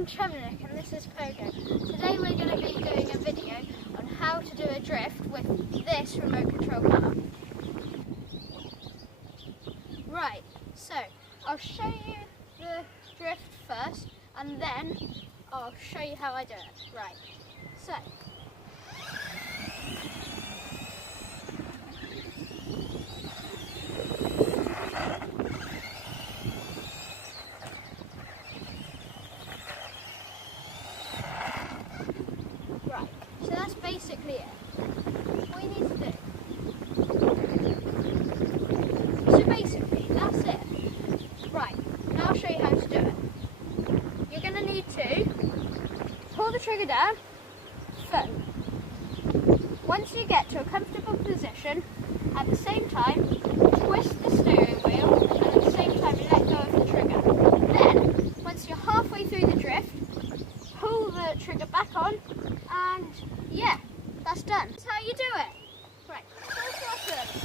I'm Trevnik and this is Pogo. Today we're going to be doing a video on how to do a drift with this remote control car. Right, so I'll show you the drift first and then I'll show you how I do it. Right, so that's basically it. What you need to do. So basically, that's it. Right, now I'll show you how to do it. You're going to need to pull the trigger down firm. Once you get to a comfortable position, at the same time, twist the steering wheel and at the same time let go of the trigger. Then, once you're halfway through the drift, pull the trigger back on and yeah, that's done. That's how you do it. Right, go for our service.